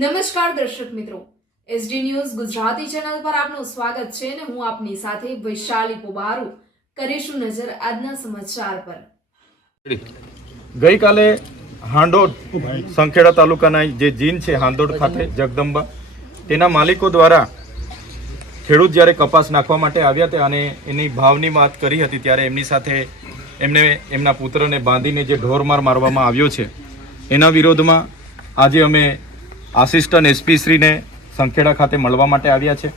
નમસ્કાર દર્શક મિત્રો. એસડી ન્યૂઝ ગુજરાતી ચેનલ પર આપનું સ્વાગત છે અને હું આપની સાથે વૈશાલી પોબારુ કરીશું નજર આજના સમાચાર પર. ગઈકાલે હાંડોદ સંખેડા તાલુકાના જે જીન છે, હાંડોદ ખાતે જગદંબા, તેના માલિકો દ્વારા ખેડૂત જ્યારે કપાસ નાખવા માટે આવ્યા હતા અને એની ભાવની વાત કરી હતી ત્યારે એમની સાથે એમને એમના પુત્રને બાંધીને જે ઢોરમાર મારવામાં આવ્યો છે, એના વિરોધમાં આજે અમે આસિસ્ટન્ટ એસપી શ્રીને સંખેડા ખાતે મળવા માટે આવ્યા છે.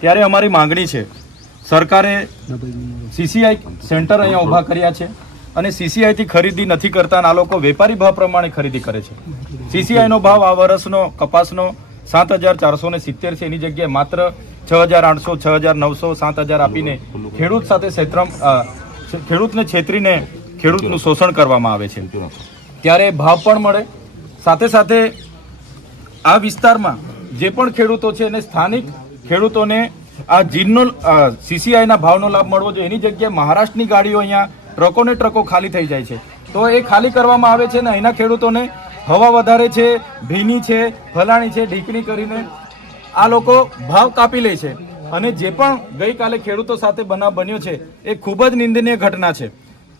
ત્યારે અમારી માંગણી છે, સરકારે સીસીઆઈ સેન્ટર અહીંયા ઊભા કર્યા છે અને સીસીઆઈથી ખરીદી નથી કરતા આ લોકો વેપારી ભાવ પ્રમાણે ખરીદી કરે છે. સીસીઆઈનો ભાવ આ વર્ષનો કપાસનો સાત હજાર ચારસો સિત્તેર છે. એની જગ્યાએ માત્ર છ હજાર આઠસો, છ હજાર નવસો, સાત હજાર આપીને ખેડૂત સાથે છેતરમ ખેડૂતને છેતરીને ખેડૂતનું શોષણ કરવામાં આવે છે. ત્યારે ભાવ પણ મળે. સાથે સાથે આ વિસ્તારમાં જે પણ ખેડૂતો છે એને સ્થાનિક ખેડૂતોને આ જીનનો સીસીઆઈના ભાવનો લાભ મળવો જોઈએ. એની જગ્યાએ મહારાષ્ટ્રની ગાડીઓ અહીંયા ટ્રકોને ટ્રકો ખાલી થઈ જાય છે. તો એ ખાલી કરવામાં આવે છે ને અહીંના ખેડૂતોને હવા વધારે છે, ભીની છે, ફલાણી છે, ઢીકણી કરીને આ લોકો ભાવ કાપી લે છે. અને જે પણ ગઈકાલે ખેડૂતો સાથે બનાવ બન્યો છે, એ ખૂબ જ નિંદનીય ઘટના છે.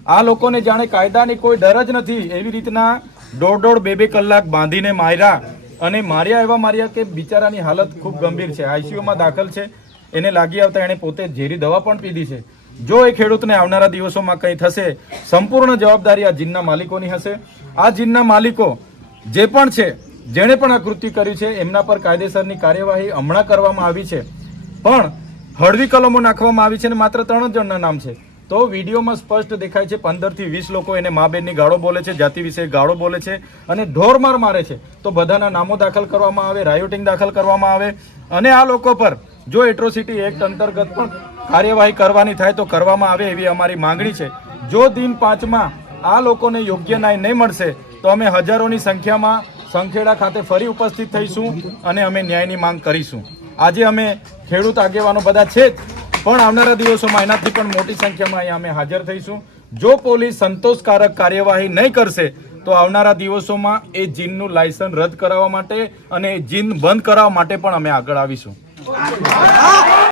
આ લોકોને જાણે કાયદાની કોઈ ડર જ નથી એવી રીતના દોઢ દોઢ બે બે કલાક બાંધીને માર્યા. અને માર્યા એવા માર્યા કે બિચારાની હાલત ખૂબ ગંભીર છે. આઈસીયુમાં દાખલ છે. એને લાગી આવતા એણે પોતે ઝેરી દવા પણ પીધી છે. જો એ ખેડૂતને આવનારા દિવસોમાં કંઈ થશે, સંપૂર્ણ જવાબદારી આ જીનના માલિકોની હશે. આ જીનના માલિકો જે પણ છે, જેણે પણ આ કૃત્ય કર્યું છે, એમના પર કાયદેસરની કાર્યવાહી હમણાં કરવામાં આવી છે. પણ હળવી કલમો નાખવામાં આવી છે અને માત્ર ત્રણ જણના નામ છે. તો વિડીયોમાં સ્પષ્ટ દેખાય છે પંદરથી વીસ લોકો એને મા બેનની ગાળો બોલે છે, જાતિ વિશે ગાળો બોલે છે અને ઢોરમાર મારે છે. તો બધાના નામો દાખલ કરવામાં આવે, રાયોટિંગ દાખલ કરવામાં આવે અને આ લોકો પર જો એટ્રોસિટી એક્ટ અંતર્ગત પણ કાર્યવાહી કરવાની થાય તો કરવામાં આવે એવી અમારી માંગણી છે. જો દિન પાંચમાં આ લોકોને યોગ્ય ન્યાય નહીં મળશે, તો અમે હજારોની સંખ્યામાં સંખેડા ખાતે ફરી ઉપસ્થિત થઈશું અને અમે ન્યાયની માંગ કરીશું. આજે અમે ખેડૂત આગેવાનો બધા છે જ પણ આવનારા દિવસોમાં એનાથી પણ મોટી સંખ્યામાં અહીંયા અમે હાજર થઈશું. જો પોલીસ સંતોષકારક કાર્યવાહી નહીં કરશે, તો આવનારા દિવસોમાં એ જીનનું લાયસન્સ રદ કરાવવા માટે અને જીન બંધ કરાવવા માટે પણ અમે આગળ આવીશું.